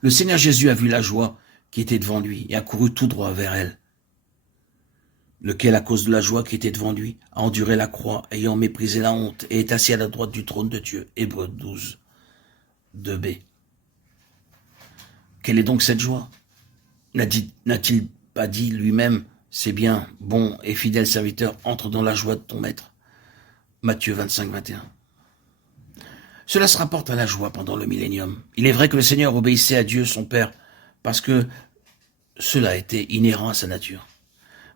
Le Seigneur Jésus a vu la joie qui était devant lui et a couru tout droit vers elle. Lequel, à cause de la joie qui était devant lui, a enduré la croix, ayant méprisé la honte, et est assis à la droite du trône de Dieu. Hébreux 12, 2b. Quelle est donc cette joie? N'a-t-il pas dit lui-même, c'est bien, bon et fidèle serviteur, entre dans la joie de ton maître? Matthieu 25, 21. Cela se rapporte à la joie pendant le millénium. Il est vrai que le Seigneur obéissait à Dieu, son Père, parce que cela était inhérent à sa nature.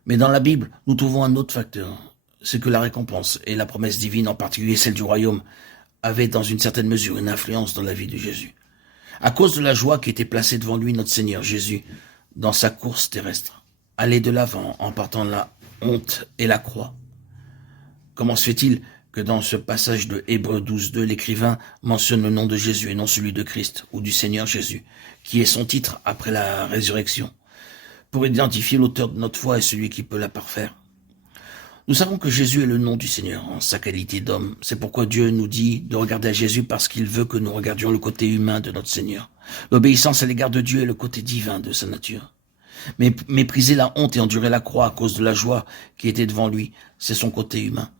Mais dans la Bible, nous trouvons un autre facteur. C'est que la récompense et la promesse divine, en particulier celle du royaume, avaient dans une certaine mesure une influence dans la vie de Jésus. À cause de la joie qui était placée devant lui, notre Seigneur Jésus, dans sa course terrestre, allait de l'avant en partant de la honte et la croix. Comment se fait-il que dans ce passage de Hébreux 12.2, l'écrivain mentionne le nom de Jésus et non celui de Christ ou du Seigneur Jésus, qui est son titre après la résurrection, pour identifier l'auteur de notre foi et celui qui peut la parfaire? Nous savons que Jésus est le nom du Seigneur en sa qualité d'homme. C'est pourquoi Dieu nous dit de regarder à Jésus, parce qu'il veut que nous regardions le côté humain de notre Seigneur. L'obéissance à l'égard de Dieu est le côté divin de sa nature. Mais mépriser la honte et endurer la croix à cause de la joie qui était devant lui, c'est son côté humain.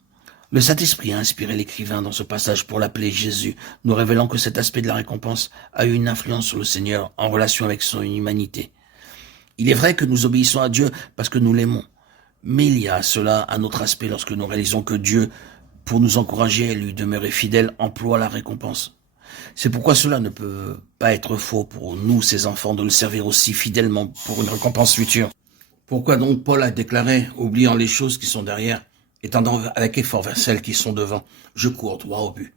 Le Saint-Esprit a inspiré l'écrivain dans ce passage pour l'appeler Jésus, nous révélant que cet aspect de la récompense a eu une influence sur le Seigneur en relation avec son humanité. Il est vrai que nous obéissons à Dieu parce que nous l'aimons. Mais il y a à cela un autre aspect lorsque nous réalisons que Dieu, pour nous encourager à lui demeurer fidèle, emploie la récompense. C'est pourquoi cela ne peut pas être faux pour nous, ses enfants, de le servir aussi fidèlement pour une récompense future. Pourquoi donc Paul a déclaré, oubliant les choses qui sont derrière, et tendant avec effort vers celles qui sont devant, je cours droit au but.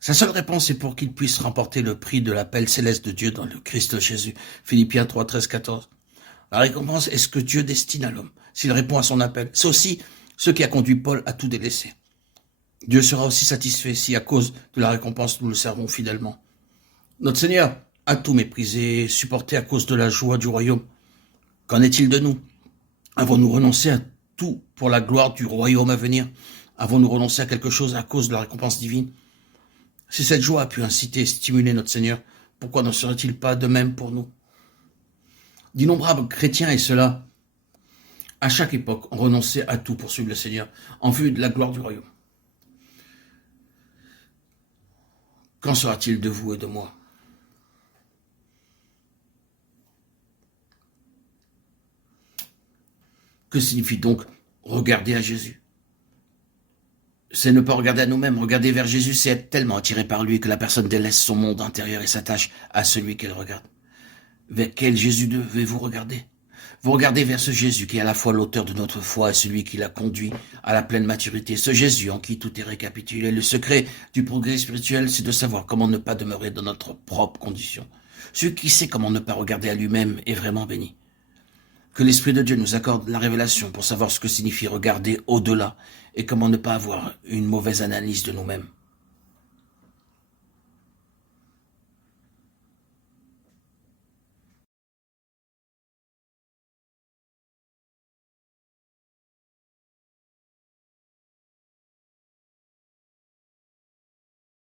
Sa seule réponse est pour qu'il puisse remporter le prix de l'appel céleste de Dieu dans le Christ Jésus. Philippiens 3, 13, 14. La récompense est ce que Dieu destine à l'homme, s'il répond à son appel. C'est aussi ce qui a conduit Paul à tout délaisser. Dieu sera aussi satisfait si, à cause de la récompense, nous le servons fidèlement. Notre Seigneur a tout méprisé et supporté à cause de la joie du royaume. Qu'en est-il de nous? Avons-nous renoncé à tout pour la gloire du royaume à venir? Avons-nous renoncé à quelque chose à cause de la récompense divine? Si cette joie a pu inciter et stimuler notre Seigneur, pourquoi n'en serait-il pas de même pour nous? D'innombrables chrétiens, et cela, à chaque époque, ont renoncé à tout pour suivre le Seigneur, en vue de la gloire du royaume. Qu'en sera-t-il de vous et de moi? Que signifie donc regarder à Jésus? C'est ne pas regarder à nous-mêmes. Regarder vers Jésus, c'est être tellement attiré par lui que la personne délaisse son monde intérieur et s'attache à celui qu'elle regarde. Vers quel Jésus devez-vous regarder? Vous regardez vers ce Jésus qui est à la fois l'auteur de notre foi et celui qui l'a conduit à la pleine maturité. Ce Jésus en qui tout est récapitulé. Le secret du progrès spirituel, c'est de savoir comment ne pas demeurer dans notre propre condition. Celui qui sait comment ne pas regarder à lui-même est vraiment béni. Que l'Esprit de Dieu nous accorde la révélation pour savoir ce que signifie regarder au-delà et comment ne pas avoir une mauvaise analyse de nous-mêmes.